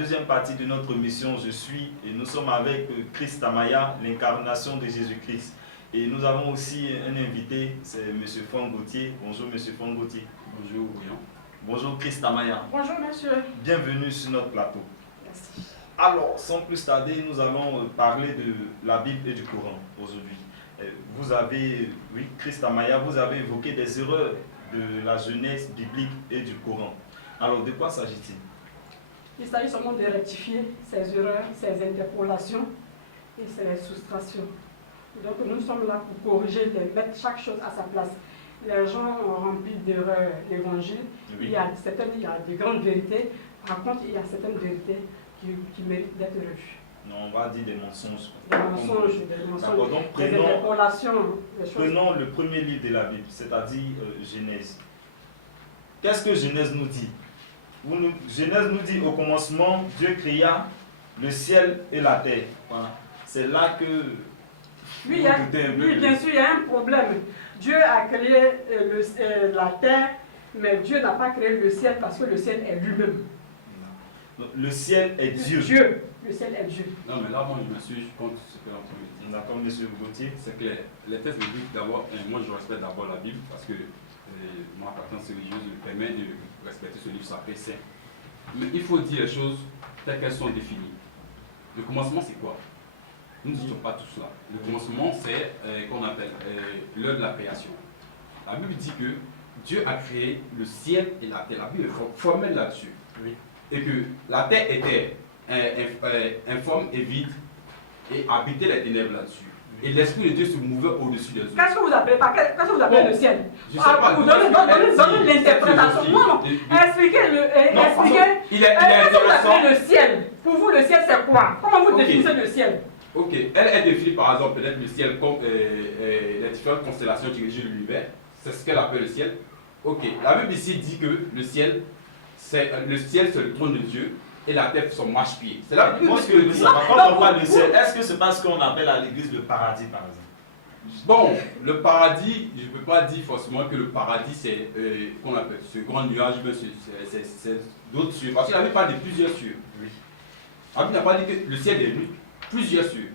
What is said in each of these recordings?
deuxième partie de notre mission, nous sommes avec Christ Amaya, l'incarnation de Jésus-Christ. Et nous avons aussi un invité, c'est M. Franck Gauthier. Bonjour M. Franck Gauthier. Bonjour William. Bonjour Christ Amaya. Bonjour monsieur. Bienvenue sur notre plateau. Merci. Alors, sans plus tarder, nous allons parler de la Bible et du Coran aujourd'hui. Vous avez, oui, Christ Amaya, vous avez évoqué des erreurs de la jeunesse biblique et du Coran. Alors, de quoi s'agit-il? Il s'agit seulement de rectifier ces erreurs, ces interpolations et ces soustractions. Donc nous sommes là pour corriger, mettre chaque chose à sa place. Les gens ont rempli d'erreurs l'évangile. Oui. Il y a de grandes vérités. Par contre, il y a certaines vérités qui méritent d'être revues. Non, on va dire des mensonges. Des mensonges, D'accord, donc des interpolations. prenons le premier livre de la Bible, c'est-à-dire Genèse. Qu'est-ce que Genèse nous dit? Genèse nous dit au commencement, Dieu créa le ciel et la terre. Voilà. C'est là que... Oui, bien sûr, il y a un problème. Dieu a créé la terre, mais Dieu n'a pas créé le ciel parce que le ciel est lui-même. Le ciel est Dieu. Le ciel est Dieu. Non, mais là, moi, je me suis contre ce que l'enfant dit. D'accord, M. Gauthier. C'est que les textes bibliques, d'abord, moi, je respecte d'abord la Bible parce que mon appartenance religieuse me permet de respecter ce livre sacré saint. Mais il faut dire les choses telles qu'elles sont définies. Le commencement, c'est quoi? Nous ne disons pas tout cela. Le commencement, c'est qu'on appelle l'heure de la création. La Bible dit que Dieu a créé le ciel et la terre. La Bible est formelle là-dessus. Oui. Et que la terre était informe et vide et habitait les ténèbres là-dessus. Et l'Esprit de Dieu se mouvait au-dessus des eaux. Qu'est-ce que vous appelez, le ciel? Je sais pas. Vous donnez l'interprétation. Non, expliquez-le. Il est Qu'est-ce que vous intéressant. appelez le ciel? Pour vous, le ciel, c'est quoi? Comment vous définissez le ciel? Ok, elle est définie par exemple peut-être le ciel comme les différentes constellations qui régissent l'univers. C'est ce qu'elle appelle le ciel. Ok, la Bible ici dit que le ciel, c'est le trône de Dieu et la terre son marchepied. C'est la Bible qui le dit. Quand on parle de ciel, est-ce que c'est pas ce qu'on appelle à l'église le paradis par exemple? Bon, le paradis, je ne peux pas dire forcément que le paradis c'est qu'on appelle ce grand nuage, mais c'est d'autres cieux. Parce que la Bible parle de plusieurs cieux. Oui. La Bible n'a pas dit que le ciel est unique. Plusieurs cieux.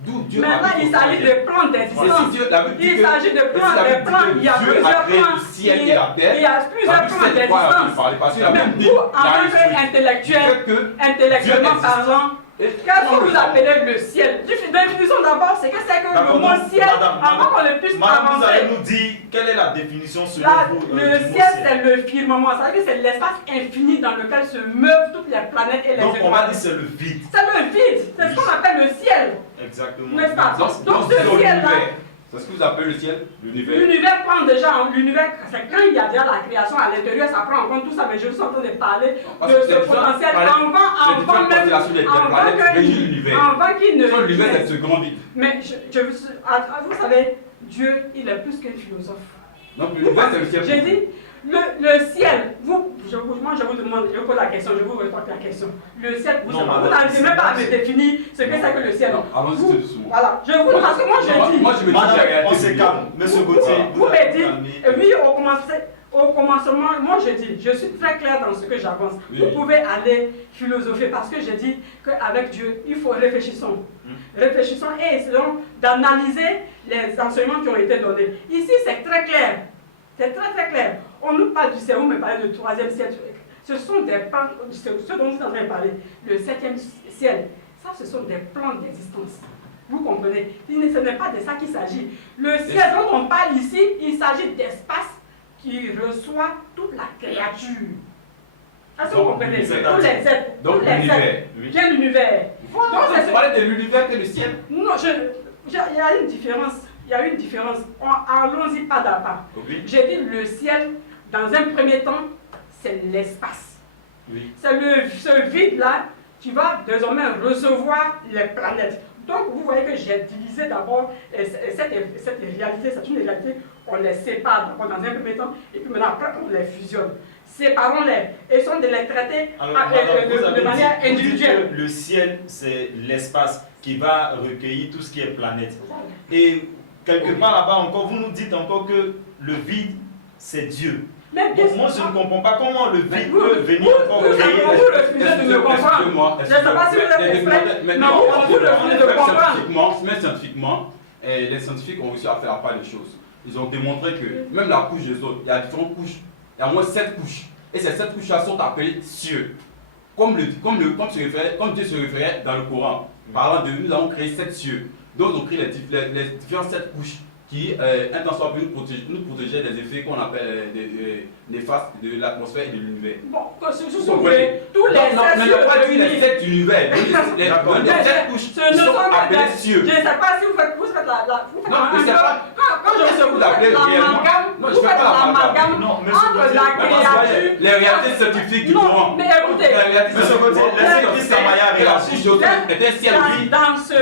D'où Dieu Maintenant, il s'agit de plans d'existence. Il s'agit de plans, des plans. Il y a plusieurs plans. Il y a plusieurs plans d'existence. Mais vous, en tant qu'intellectuel, intellectuellement parlant, qu'est-ce que vous appelez le ciel? Définissons d'abord ce que c'est que le mot ciel, avant qu'on ne puisse Madame, vous allez avancer. nous dire quelle est la définition selon vous Le du mot ciel, c'est le firmament. C'est-à-dire que c'est l'espace infini dans lequel se meuvent toutes les planètes et les Donc on va étoiles. dire c'est le vide. C'est le vide. C'est ce qu'on appelle le ciel. Exactement. N'est-ce pas? Donc ce l'univers. ciel-là, C'est ce que vous appelez le ciel, l'univers. l'univers prend déjà, l'univers, c'est quand il y a déjà la création à l'intérieur, ça prend en compte tout ça, mais je suis en train de parler Parce de que ce c'est potentiel différentes avant qu'il ne... L'univers c'est ce grand vide. Mais vous savez, Dieu, il est plus qu'un philosophe. Donc l'univers c'est le ciel. J'ai dit, le ciel, moi je vous demande, je vous pose la question, je vous réponds la question. Le ciel, vous n'arrivez même pas à me définir ce que c'est que le ciel. Allons-y tout doucement. Voilà, parce que moi je dis... Moi je me dis la réalité. On se calme. Monsieur Gauthier, Vous me dites, oui, au commencement, moi je dis, je suis très clair dans ce que j'avance. Oui. Vous pouvez aller philosopher parce que j'ai dit qu'avec Dieu, il faut réfléchissons. Réfléchissons et essayons d'analyser les enseignements qui ont été donnés. Ici, c'est très clair. C'est très très clair. On nous parle du cerveau, mais parle du 3e ciel. Ce sont des plans, ce dont vous êtes en train de parler, le 7e ciel. Ça, ce sont des plans d'existence. Vous comprenez? Ce n'est pas de ça qu'il s'agit. Le ciel dont on parle ici, il s'agit d'espace qui reçoit toute la créature. Est-ce que vous comprenez? Tous les êtres. Donc l'univers. Quel univers? Donc vous parlez de l'univers que le ciel. Non, il y a une différence. Il y a une différence. Allons-y pas à pas. Oui. J'ai dit le ciel, dans un premier temps, c'est l'espace. Oui. C'est ce vide-là qui va désormais recevoir les planètes. Donc vous voyez que j'ai divisé d'abord cette réalité, c'est une réalité, on les sépare d'abord dans un premier temps, et puis maintenant après on les fusionne. Séparons-les, essayons de les traiter de manière individuelle. Le ciel, c'est l'espace qui va recueillir tout ce qui est planète. Et quelque part là-bas encore, vous nous dites encore que le vide, c'est Dieu. Mais moi, je ne comprends pas comment le vide vous- peut venir encore vous créer. refusez de me comprendre. Je ne sais pas si vous êtes exprès, mais vous refusez de comprendre. Même scientifiquement, les scientifiques ont réussi à faire la part des choses. Ils ont démontré que même la couche des autres, il y a différentes couches, il y a au moins 7 couches. Et ces 7 couches-là sont appelées cieux. Comme Dieu se référait dans le Coran, parlant de nous avons créé 7 cieux. D'autres ont créé les différentes 7 couches qui, un temps soit nous protéger des effets qu'on appelle des néfastes de l'atmosphère et de l'univers. Bon, si vous voulez, tous les non, mais il n'y a pas dit les 7 univers. Les 7 couches qui sont appelées cieux. Je ne sais pas si vous faites la. Non, je ne sais pas. Quand je vous appelez l'amalgame, non, je vous fais faites pas l'amalgame Non, mais entre la créature. les réalités scientifiques du Coran. Mais écoutez, Monsieur Gauthier, laissez Christ Amaya la réagir. couche d'autre était ciel gris. dans ce.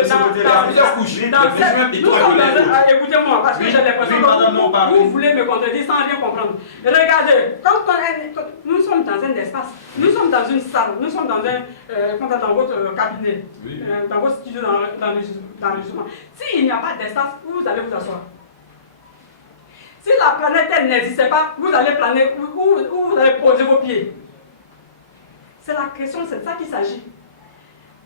Plusieurs couches. Nous sommes dans un. Écoutez-moi, parce que j'ai l'impression que vous voulez me contredire sans rien comprendre. Regardez, nous sommes dans un espace, nous sommes dans une salle, nous sommes dans dans votre cabinet, dans votre studio d'enregistrement. S'il n'y a pas d'espace, où vous allez vous asseoir? Si la planète elle n'existait pas, vous allez planer, où vous allez poser vos pieds? C'est la question, c'est de ça qu'il s'agit.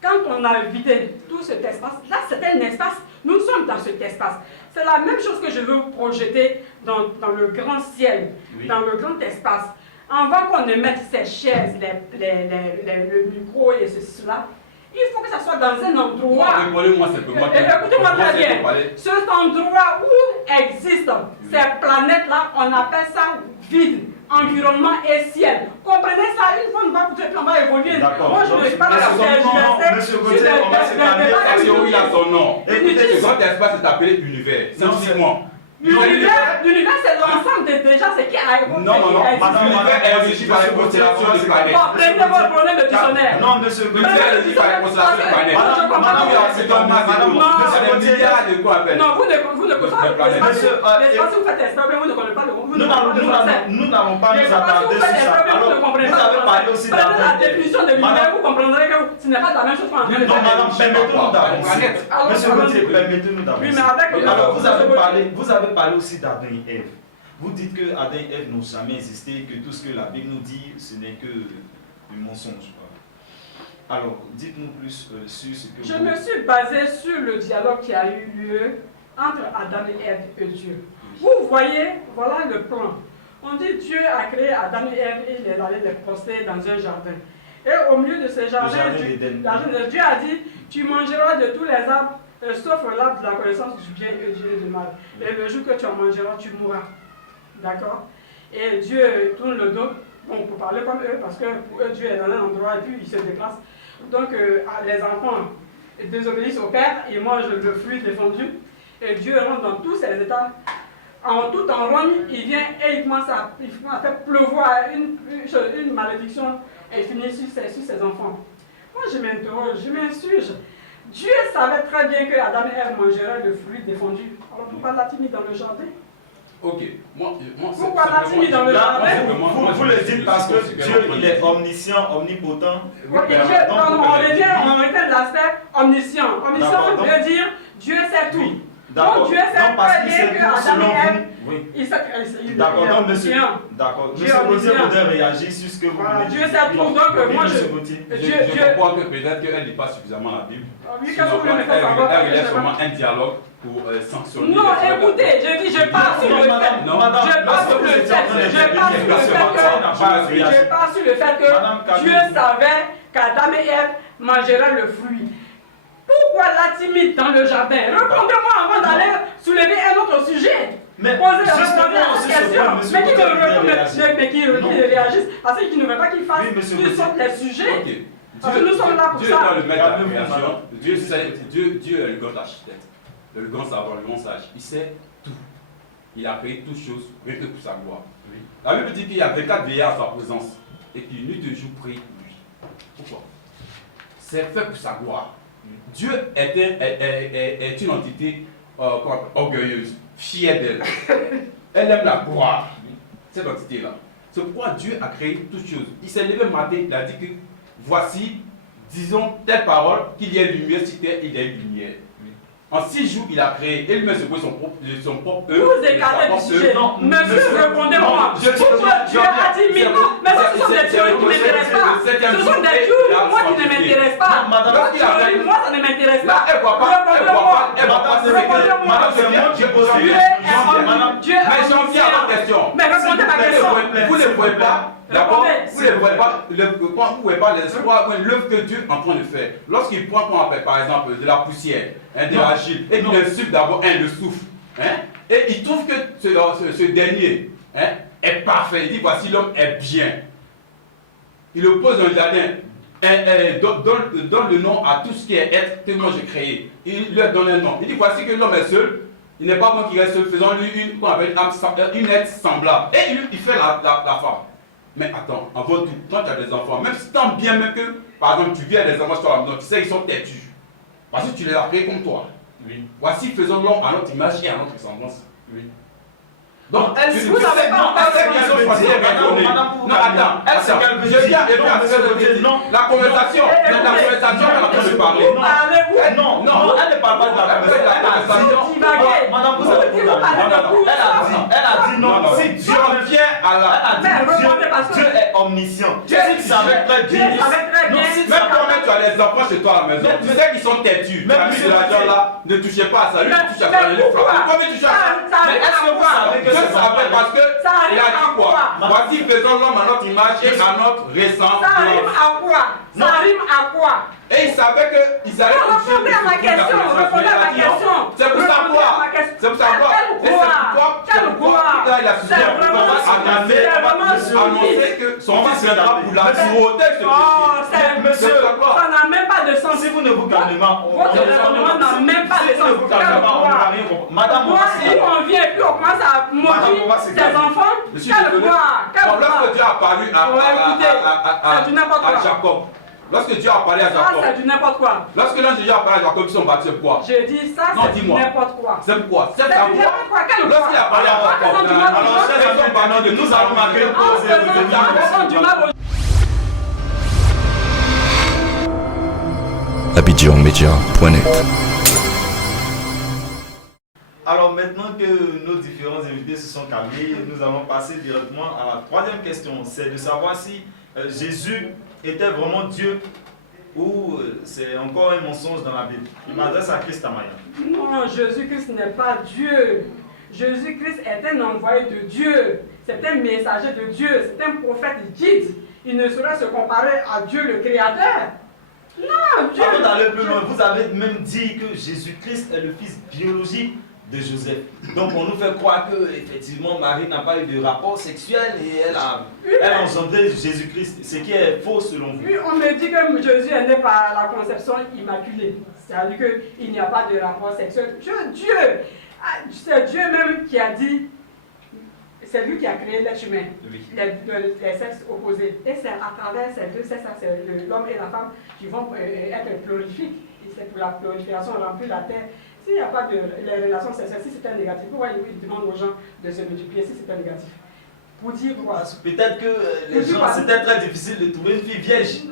Quand on a vidé tout cet espace, là c'est un espace, nous sommes dans cet espace. C'est la même chose que je veux projeter dans le grand ciel, dans le grand espace. Avant qu'on ne mette ces chaises, le micro et ceci-là, il faut que ça soit dans un endroit. Répondez-moi simplement. Écoutez-moi très bien. Cet endroit où existent ces planètes-là, on appelle ça vide. Environnement et ciel. Comprenez ça, une fois on va évoluer. Moi je ne suis pas dans Monsieur Gauthier, on va se calmer. Parce qu'il a son nom. Écoutez, ce grand espace est appelé univers. Scientifiquement. L'univers, c'est l'ensemble de déjà ce qui a évolué. Non, l'univers est régi par les constellations des planètes. Bon, prenez votre problème de dictionnaire. Non, monsieur Gauthier. L'univers est régi par les constellations des planètes. Non, vous ne connaissez pas. L'espace où vous faites exprès, vous ne connaissez pas le mot. Nous n'avons pas nous attarder sur ça. Alors, vous avez parlé aussi prenez la définition de l'univers, vous comprendrez que ce n'est pas la même chose qu'on a fait. Non, madame, permettez-nous d'avancer. Monsieur Gauthier, permettez-nous d'avancer. Oui, mais avec. Alors, vous avez parlé aussi d'Adam et Ève. Vous dites que Adam et Ève n'ont jamais existé, que tout ce que la Bible nous dit, ce n'est que du mensonge. Alors, dites-nous plus sur ce que Je me suis basé sur le dialogue qui a eu lieu entre Adam et Ève et Dieu. Vous voyez, voilà le plan. On dit Dieu a créé Adam et Ève et il allait les poster dans un jardin. Et au milieu de ce jardin, Dieu a dit, tu mangeras de tous les arbres, sauf l'arbre de la connaissance du bien et du mal. Et le jour que tu en mangeras, tu mourras. D'accord? Et Dieu tourne le dos. On peut parler comme eux, parce que pour eux, Dieu est dans un endroit et puis il se déplace. Donc les enfants désobéissent au Père, ils mangent le fruit défendu. Et Dieu rentre dans tous ces états. Tout en rogne, il vient et il commence à faire pleuvoir une malédiction et finit sur ses enfants. Moi je m'interroge, je m'insurge. Dieu savait très bien que Adam et Ève mangeraient le fruit défendu. Alors pourquoi l'a-t-il mis dans le jardin? Ok, pourquoi l'a-t-il mis dans le jardin? Vous le dites parce que Dieu il est omniscient, omnipotent. On retient l'aspect omniscient. Omniscient veut dire Dieu sait tout. Donc Dieu sait très bien que Adam et Ève, il sait. D'accord, donc monsieur Gauthier voudrait réagir sur ce que vous voulez dire. Dieu sait tout, donc moi je comprends que peut-être qu'elle n'est pas suffisamment la Bible. Elle est seulement un dialogue pour sanctionner. Non, écoutez, je pars sur le fait que Dieu savait qu'Adam et Ève mangeraient le fruit. Pourquoi l'a-t-il mis dans le jardin? Répondez-moi avant d'aller soulever un autre sujet. Mais posez la question. Mais qui me répond, mais qui réagisse, parce qu'il ne veut pas qu'il fasse toutes sortes de sujets. Parce que nous sommes là pour ça. Dieu est le maître de la création. Dieu est le grand architecte, le grand savant, le grand sage. Il sait tout. Il a créé toutes choses, rien que pour sa gloire. La Bible dit qu'il y a 24 vieillards à sa présence et qu'il nuit et jour prie pour lui. Pourquoi? C'est fait pour sa gloire. Dieu est une entité orgueilleuse, fière d'elle. Elle aime la gloire, cette entité-là. C'est pourquoi Dieu a créé toutes choses. Il s'est levé matin, il a dit que voici, disons telle parole, qu'il y ait lumière sur terre, il y a une lumière. En 6 jours, il a créé. Et lui-même se pose son propre œuf. Vous écartez du sujet. Monsieur, répondez-moi. Dieu a dit 1000 ans. Mais ce sont des théories qui ne m'intéressent pas. Ce sont des théories, moi, qui ne m'intéressent pas. Moi, ça ne m'intéresse pas. Elle ne voit pas. Madame, c'est moi qui ai posé. Mais j'en viens à votre question. Mais répondez à ma question. Vous ne voyez pas. D'abord, vous ne voyez pas l'espoir, l'œuvre que Dieu est en train de faire. Lorsqu'il prend, par exemple, de la poussière, de l'argile, et qu'il insuffle d'abord le souffle, et il trouve que ce dernier est parfait. Il dit voici l'homme est bien. Il le pose dans le jardin. Donne le nom à tout ce qui est être que moi j'ai créé. Il leur donne un nom. Il dit voici que l'homme est seul. Il n'est pas bon qu'il reste seul. Faisons-lui une être semblable. Et il fait la femme. Mais attends, en votre quand tu as des enfants, même si tant bien même que, par exemple, tu viens des enfants sur la maison, tu sais qu'ils sont têtus. Parce que tu les as créés comme toi. Oui. Voici, faisons-le à notre image et à notre ressemblance. Oui. Donc, vous savez pas, non, attends, je viens à la conversation, on est en train de parler. Non, elle ne parle pas de la conversation. Madame, vous savez elle a dit non. Si Dieu vient à la... Dieu est omniscient. Dieu savait très bien. Même toi-même, tu as les enfants chez toi à la maison. Tu sais qu'ils sont têtus. Tu as mis de l'argent là, ne touchez pas à ça. Lui, il touche à ça. Mais est-ce que vous savez que c'est ça? Parce que il a dit quoi? Voici, faisons l'homme à notre image et à notre ressemblance. Ça rime à quoi? Ça rime à quoi? Et il savait qu'ils allaient toucher. Répondez à ma question. Répondez à ma question. C'est pour savoir. C'est pour savoir. Et c'est pourquoi il a annoncé que son fils viendra pour la protéger. Monsieur, ça n'a même pas de sens. Si vous ne vous calmez pas, votre raisonnement n'a même pas de sens. Madame, si on vient et puis on commence à maudire ses enfants, lorsque Dieu a apparu à Jacob, lorsque Dieu a parlé à Jacob, c'est du n'importe quoi. Lorsque l'ange de Dieu a parlé à Jacob, ils sont battus quoi? Je dis ça, c'est du n'importe quoi. C'est quoi? C'est n'importe quoi. Lorsqu'il a parlé à Jacob, nous allons marquer le pause. abidjanmedia.net. Alors maintenant que nos différents invités se sont calmés, nous allons passer directement à la troisième question. C'est de savoir si Jésus était vraiment Dieu ou c'est encore un mensonge dans la Bible. Il m'adresse à Christ Amaya. Non, Jésus-Christ n'est pas Dieu. Jésus-Christ est un envoyé de Dieu. C'est un messager de Dieu. C'est un prophète guide. Il ne saurait se comparer à Dieu le Créateur. Non, Dieu. Avant d'aller plus loin, vous avez même dit que Jésus-Christ est le fils biologique de Joseph. Donc on nous fait croire que effectivement Marie n'a pas eu de rapport sexuel et elle a engendré Jésus-Christ, ce qui est faux selon vous. Oui, on me dit que Jésus est né par la conception immaculée. C'est-à-dire qu'il n'y a pas de rapport sexuel. C'est Dieu même qui a dit, c'est lui qui a créé l'être humain, les sexes opposés. Et c'est à travers ces deux sexes, c'est l'homme et la femme qui vont être prolifiques. Et c'est pour la prolifération, remplir la terre. S'il n'y a pas de les relations sexuelles, si c'est un négatif, pourquoi il demande aux gens de se multiplier si c'est un négatif? Pour dire quoi? Peut-être que les gens, c'était très difficile de trouver une fille vierge.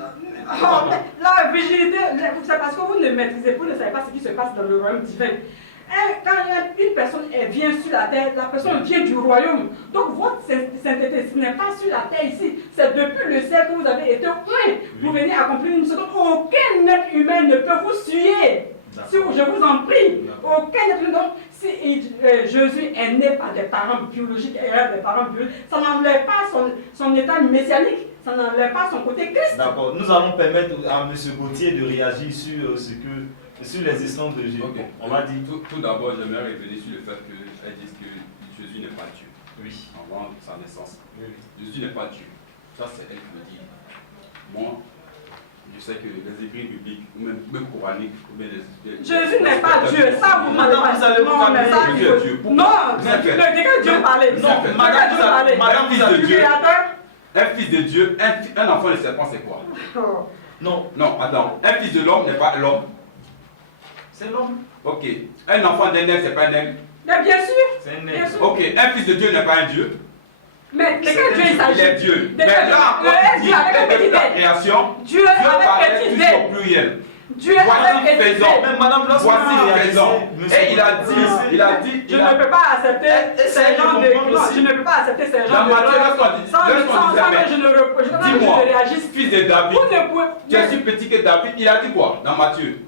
La virginité, c'est parce que vous ne maîtrisez pas, vous ne savez pas ce qui se passe dans le royaume divin. Quand une personne vient sur la terre, la personne vient du royaume. Donc votre sainteté, ce n'est pas sur la terre ici. C'est depuis le ciel que vous avez été oint. Vous venez accomplir une chose. Aucun être humain ne peut vous suyer. Si je vous en prie, aucun être humain. Si Jésus est né par des parents biologiques et des parents biologiques, ça n'enlève pas son état messianique. Ça n'enlève pas son côté Christ. D'accord. Nous allons permettre à M. Gauthier de réagir sur l'existence de Jésus. Okay. On va dire. Tout d'abord, j'aimerais revenir sur le fait qu'elle dise que Jésus n'est pas Dieu. Oui. Avant sa naissance. Oui. Jésus n'est pas Dieu. Ça, c'est elle qui le dit. Moi, je sais que les écrits bibliques, ou même coraniques, ou même les... Jésus n'est pas Dieu. Ça, vous m'avez pas dit. Non, mais ça, Dieu. Non, de Dieu parlait. Non, madame, fils de Dieu. Un fils de Dieu, un enfant de serpent, c'est quoi? Non. Non, attends. Un fils de l'homme n'est pas l'homme. C'est l'homme. Ok. Un enfant d'un aigle, c'est pas un aigle. Mais bien sûr. C'est un aigle. Ok. Un fils de Dieu n'est pas un Dieu. Mais de quel Dieu il s'agit? Il est Dieu. Mais là encore, il dit, depuis la création, Dieu parlait avec petit plus d. au pluriel. Dieu voici avait faisons. Mais madame, lorsque Voici vous réalisez, faisons. monsieur, Et il a dit, Je ne peux pas accepter ces gens de. Non, je ne peux pas accepter ces gens dans de. Matthieu, lorsqu'on dit, Sans que je ne dis-moi, réagisse. fils de David, Vous ne pouvez. tu es si petit que David, il a dit quoi dans Matthieu?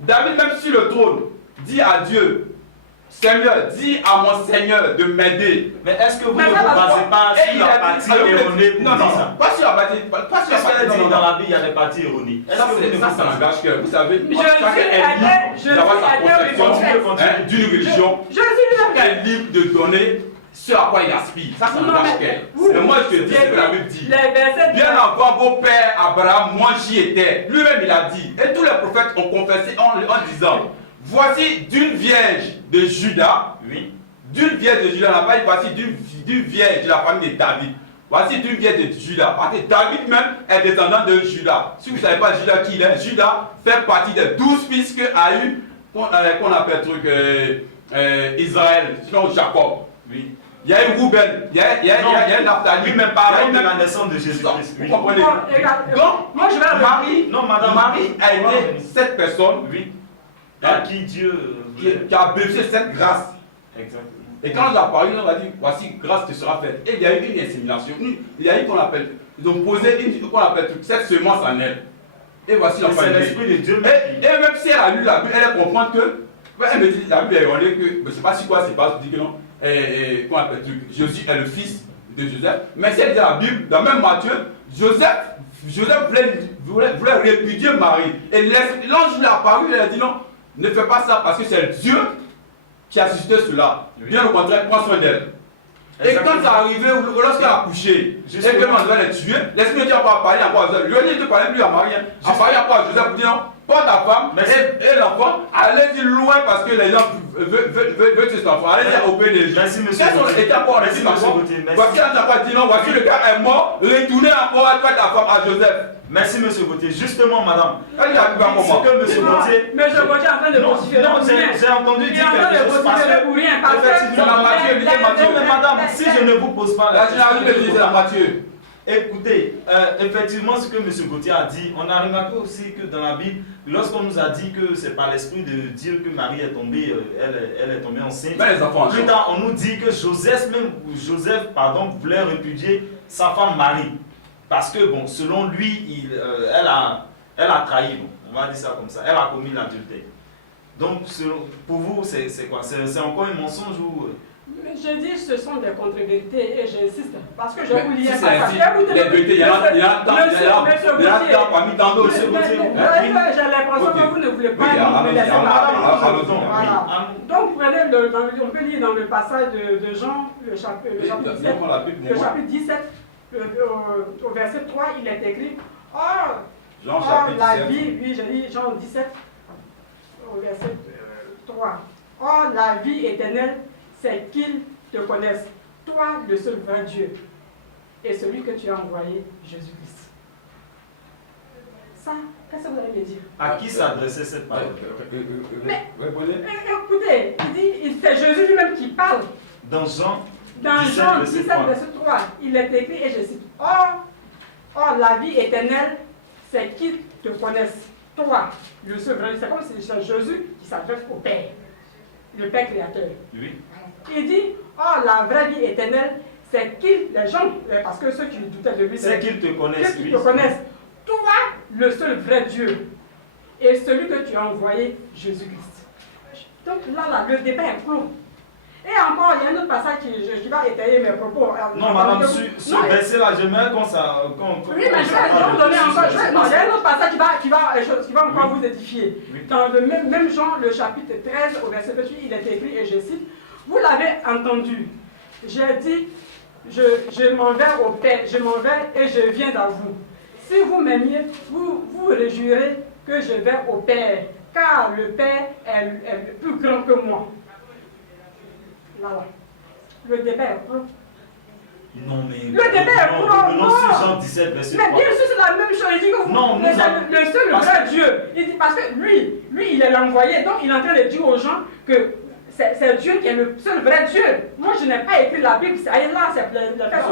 David, même sur le trône, dit à Dieu, Seigneur, dis à mon Seigneur de m'aider. Mais est-ce que vous Mais ne vous ça, basez pas Et sur il la a partie dit, erronée pour non, dire non, ça? pas sur la partie, pas sur la Parce qu'elle partie, dit non, dans non. la Bible, il y a des parties erronées. Est-ce Ça, que vous ne ça vous basez n'engage que, vous savez, Je chacun suis est allé- libre je d'avoir suis sa allé au conception contraire. d'une religion, Je suis est libre de donner ce à quoi il aspire. Ça n'engage qu'elle. Mais moi, je te dis ce que la Bible dit. Les versets Bien avant vos pères, Abraham, moi j'y étais. Lui-même il a dit. Et tous les prophètes ont confessé en disant, voici d'une vierge de Juda, Oui. d'une vierge de Juda, on n'a pas dit voici d'une vierge de la famille de David. Voici d'une vierge de Juda. Parce que David même est descendant de Juda. Si vous ne savez pas Juda qui il est, Juda fait partie des 12 fils que a eu, qu'on appelle Israël, sinon Jacob. Oui. Il y a eu Rouben, il y a eu Naphtali. Lui même parle de la naissance de Jésus-Christ. Vous Oui. comprenez? Bon, regarde, Donc, moi je vais Marie, Non, madame. Marie a été cette personne Oui. À qui Dieu. qui a bénéficié de cette grâce. Exactement. Et quand on a parlé, on a dit, voici, grâce te sera faite. Et il y a eu une insémination. Il y a eu qu'on appelle, ils ont posé qu'on appelle cette semence en elle. Et voici Mais l'enfant. c'est l'esprit de Dieu. Et même si elle a lu la Bible, elle comprend que, elle me dit, la Bible est erronée, que, je ne sais pas si quoi c'est pas, je dis que non, qu'on appelle Jésus est le fils de Joseph. Mais si elle dit la Bible, dans même Matthieu, Joseph voulait répudier Marie. Et l'ange lui a apparu, il a dit non, ne fais pas ça parce que c'est Dieu qui a suscité cela. Oui. Bien au contraire, prends soin d'elle. Et Exactement. quand ça arrivé, lorsqu'elle a couché, Justement. et que l'on devait les tuer, l'esprit de Dieu n'a pas parlé encore à Joseph. Je lui ai dit de parler plus à Marie, a parlé encore à Joseph pour dire non, prends ta femme et l'enfant, allez-y loin parce que les gens veulent tuer cet enfant. Allez-y au pays des gens. Merci, monsieur. Quels sont les états encore Merci, monsieur Gauthier. Merci. Voici un enfant dit non, voici le gars est mort, retournez encore à ta femme à Joseph. Merci, monsieur Gauthier. Justement, madame. Elle dit à Ce que monsieur Gauthier. Mais je vois est en train de Non, vociférer non, pour rien. j'ai entendu Il est dire en train quelque de chose parce vociférer que. pour rien. Parce que. Effectivement, la Matthieu, lisez Matthieu. Non, mais madame, si je ne vous pose pas La généalogie de question, Jésus, c'est Matthieu. écoutez, effectivement, ce que M. Gauthier a dit, on a remarqué aussi que dans la Bible, lorsqu'on nous a dit que c'est par l'Esprit de Dieu que Marie est tombée, elle est tombée enceinte. Mais les enfants, Plus tard, on nous dit que Joseph voulait répudier sa femme Marie. Parce que, bon, selon lui, elle a trahi, bon, on va dire ça comme ça, elle a commis l'adultère. Donc, pour vous, c'est quoi? C'est encore un mensonge ou. Je dis ce sont des contre-vérités et j'insiste parce que je mais vous lis si un c'est passage. ainsi, Écoutez, les vérités, il y en a tant parmi tant d'autres. Monsieur Gauthier, j'ai l'impression que vous ne voulez pas me laisser parler. Voilà. Donc, prenez on peut lire dans le passage de Jean, le chapitre 17, au verset 3, il est écrit Jean Or, chapitre la 17. vie, oui, j'ai dit Jean 17, au verset 3. Or, la vie éternelle, c'est qu'ils te connaissent, toi, le seul vrai Dieu, et celui que tu as envoyé, Jésus-Christ. Ça, qu'est-ce que vous allez me dire? À qui s'adressait cette parole? Répondez. Écoutez, c'est Jésus lui-même qui parle. Dans Jean Dans 17, Jean verset 17, 3. verset 3, il est écrit, et je cite, Or, la vie éternelle, c'est qu'ils te connaissent, toi, le seul vrai Dieu. C'est comme si c'est Jésus qui s'adresse au Père, le Père créateur. Oui. Il dit, la vraie vie éternelle, c'est qu'ils, les gens, parce que ceux qui doutaient de lui, C'est qu'ils te connaissent. ceux qui te connaissent, toi, le seul vrai Dieu, et celui que tu as envoyé, Jésus-Christ. Donc là, le débat est clos. Et encore, il y a un autre passage qui va étayer mes propos. Non, madame, ce verset-là, j'aimerais qu'on oui, mais je vais vous donner encore. Non, il y a un autre passage qui va encore vous édifier. Oui. Dans le même Jean, le chapitre 13, au verset 28, il est écrit, et je cite, vous l'avez entendu. J'ai dit, je m'en vais au Père, je m'en vais et je viens à vous. Si vous m'aimiez, vous vous réjouirez que je vais au Père, car le Père est plus grand que moi. Voilà. Le débat est clos. Non, mais. Le débat est clos. Non, sur Jean 17, verset 3. Mais bien sûr, c'est la même chose. Il dit que vous, Non, nous avons- le seul vrai Dieu. Il dit, parce que lui, il est l'envoyé. Donc, il est en train de dire aux gens que c'est Dieu qui est le seul vrai Dieu. Moi, je n'ai pas écrit la Bible, c'est là, les faits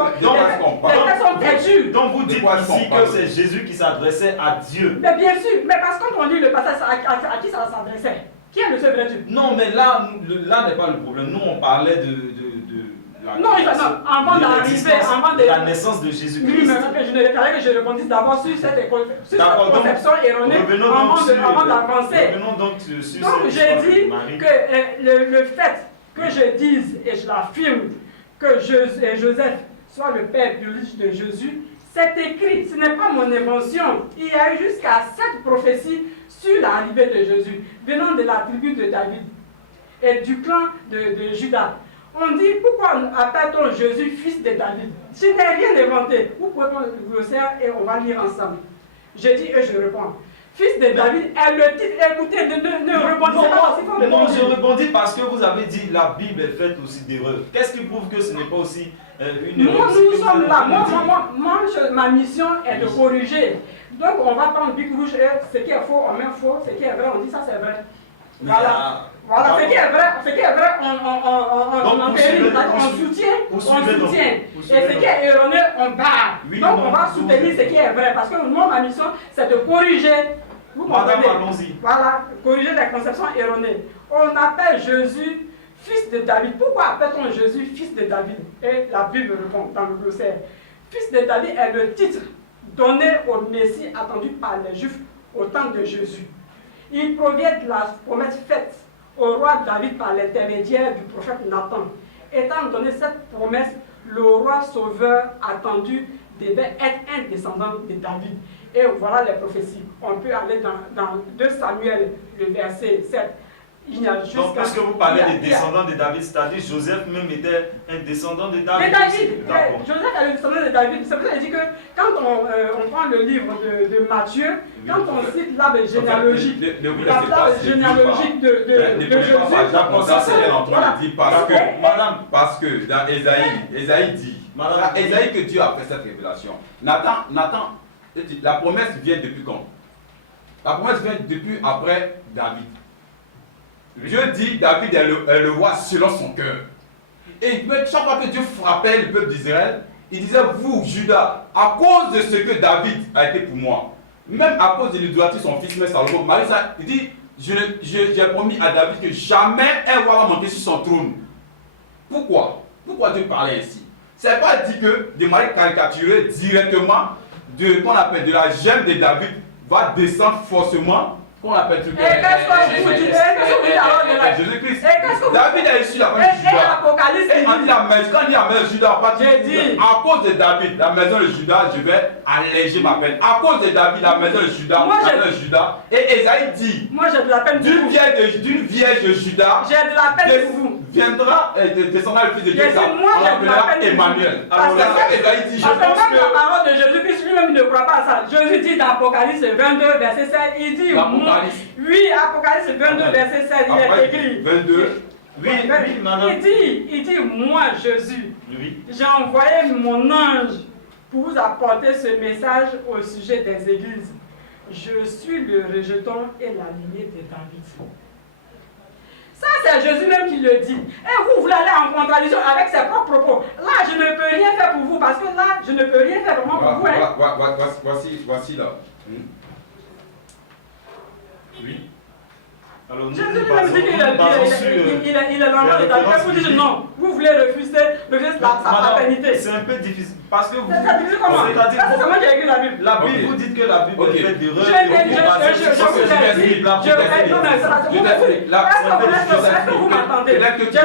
sont têtus. Donc vous dites ici que c'est Jésus qui s'adressait à Dieu. Mais bien sûr, mais parce que quand on lit le passage, à qui ça s'adressait? Qui est le seul vrai Dieu? Non, mais là n'est pas le problème. Nous, on parlait de avant de la naissance de Jésus-Christ. Oui, mais il fallait que je répondisse d'abord sur cette conception erronée avant d'avancer. Revenons donc sur donc j'ai dit que le fait que je dise et je l'affirme que Joseph soit le père biologique de Jésus, c'est écrit, ce n'est pas mon invention. Il y a eu jusqu'à 7 prophéties sur l'arrivée de Jésus, venant de la tribu de David et du clan de Juda. On dit, pourquoi appelle-t-on Jésus fils de David? Je n'ai rien inventé. Vous pouvez prendre le glossaire et on va lire ensemble. Je dis et je réponds. Fils de David est le titre. Écoutez, ne rebondissez pas. Non, je rebondis parce que vous avez dit la Bible est faite aussi d'erreurs. Qu'est-ce qui prouve que ce n'est pas aussi une erreur? Nous sommes là. Ma mission est de corriger. Donc on va prendre Bible rouge et ce qui est faux, on met faux. Ce qui est vrai, on dit ça c'est vrai. Voilà. Voilà, ce qui est vrai, on soutient. Et ce qui est erroné, on barre. Donc on va soutenir ce qui est vrai. Parce que moi, ma mission, c'est de corriger. Vous comprenez? Voilà, corriger les conceptions erronées. On appelle Jésus fils de David. Pourquoi appelle-t-on Jésus fils de David? Et la Bible répond dans le glossaire. Fils de David est le titre donné au Messie attendu par les Juifs au temps de Jésus. Il provient de la promesse faite au roi David par l'intermédiaire du prophète Nathan. Étant donné cette promesse, le roi sauveur attendu devait être un descendant de David. Et voilà les prophéties. On peut aller dans 2 Samuel, le verset 7. Il n'y a juste donc, parce que vous parlez des descendants de David, c'est-à-dire Joseph même était un descendant de David. Joseph est le descendant de David. C'est pour ça que je dis que quand on prend le livre de Matthieu, quand on cite l'arbre généalogique, de Joseph, parce que dans Ésaïe dit, Ésaïe que Dieu a fait cette révélation. Nathan, la promesse vient depuis quand? La promesse vient depuis après David. Dieu dit David est le roi selon son cœur. Et chaque fois que Dieu frappait le peuple d'Israël, il disait, vous, Judas, à cause de ce que David a été pour moi, même à cause de l'idolâtrie de son fils, mais Salomon, il dit, j'ai promis à David que jamais un roi va monter sur son trône. Pourquoi Dieu parlait ainsi? C'est pas dit que de manière caricaturée directement qu'on appelle de la gemme de David va descendre forcément. Qu'on appelle truc. Qu'est-ce que vous dites alors de la Jésus-Christ. David a issu la maison de Judas. Et on dit la maison, quand on dit la maison de Judas, à cause de David, la maison de Judas, je vais alléger ma peine. À cause de David, la maison de Judas, la maison de Judas. Et Esaïe dit, moi j'ai de la peine d'une vierge de Judas, j'ai de la peine pour vous. Viendra descendra le fils de Dieu, on l'appellera Emmanuel. Alors c'est ça qu'Esaïe dit. Parce que même la parole de Jésus-Christ lui-même ne croit pas à ça. Jésus dit dans Apocalypse 22, verset 7, il dit, oui, Apocalypse 22, verset 7, il est écrit. 22. Oui, madame. Il dit, moi, Jésus, j'ai envoyé mon ange pour vous apporter ce message au sujet des églises. Je suis le rejeton et la lignée de David. Ça, c'est Jésus même qui le dit. Et vous voulez aller en contradiction avec ses propres propos. Là, je ne peux rien faire pour vous, parce que là, je ne peux rien faire vraiment pour vous. Voici là. Oui. Alors, Jésus lui-même dit qu'il est dans le David. Vous dites non, vous voulez refuser sa paternité. C'est un peu difficile. Parce que vous. C'est difficile comment? C'est moi qui ai écrit la Bible. La Bible, vous dites que la Bible est faite d'erreurs. Est-ce que vous m'entendez? J'ai l'impression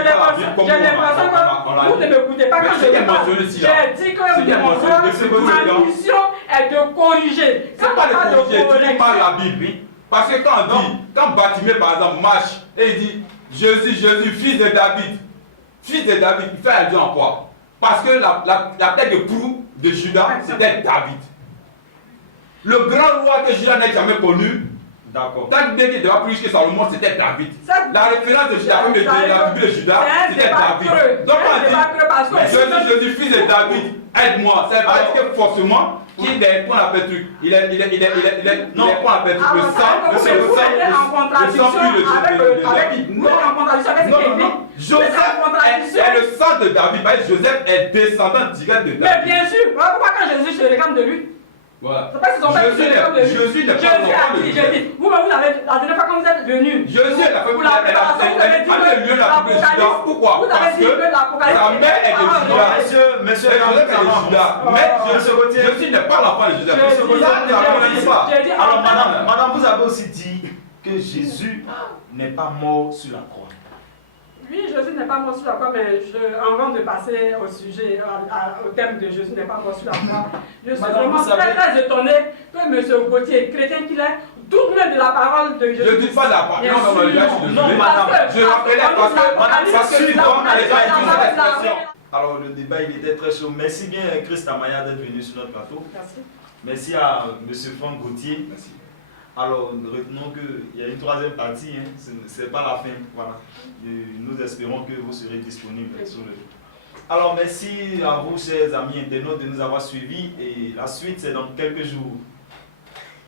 que vous ne m'écoutez pas quand je parle. J'ai dit que ma mission est de corriger. C'est pas de corriger, tu lis mal la Bible. Parce que quand Bartimée par exemple marche et il dit Jésus, fils de David, il fait allusion en quoi? Parce que la tête de proue de Judas, c'était David. Le grand roi que Judas n'a jamais connu, D'accord. Tant que Dieu devait plus riche que Salomon, c'était David. La référence de la Bible de Judas, c'était David. Donc on dit, Jésus, fils de David, aide-moi. Ça veut pas dire que forcément, qui est qu'on appelle truc. Il est qu'on appelle truc. Le sang, le sang de David. Non. Joseph est le sang de David. Joseph est descendant direct de David. Mais bien sûr, pourquoi quand Jésus se réclame de lui? Voilà. Jésus n'est pas l'enfant de Jésus. Vous avez la dernière fois quand vous êtes venu. Jésus est la femme de la Bible de Judas. Pourquoi? Parce que sa mère est de Judas. Monsieur, Joseph est de Judas. Mais Jésus n'est pas l'enfant de Joseph. Alors, madame, vous avez aussi dit que Jésus n'est pas mort sur la croix. Oui, Jésus n'est pas mort sur la croix, mais avant de passer au sujet, au thème de Jésus n'est pas mort sur la croix, je suis vraiment très étonné que M. Gauthier, chrétien qu'il est, doute même de la parole de Jésus. Je ne doute pas de la parole. Non, madame. Je rappelais parce que alors, le débat il était très chaud. Merci bien, Christ Amaya, d'être venu sur notre plateau. Merci. Merci à M. Franck Gauthier. Merci. Alors, retenons qu'il y a une troisième partie, hein. Ce n'est pas la fin. Voilà. Et nous espérons que vous serez disponibles sur le. Alors, merci à vous, chers amis internautes, de nous avoir suivis. Et la suite, c'est dans quelques jours.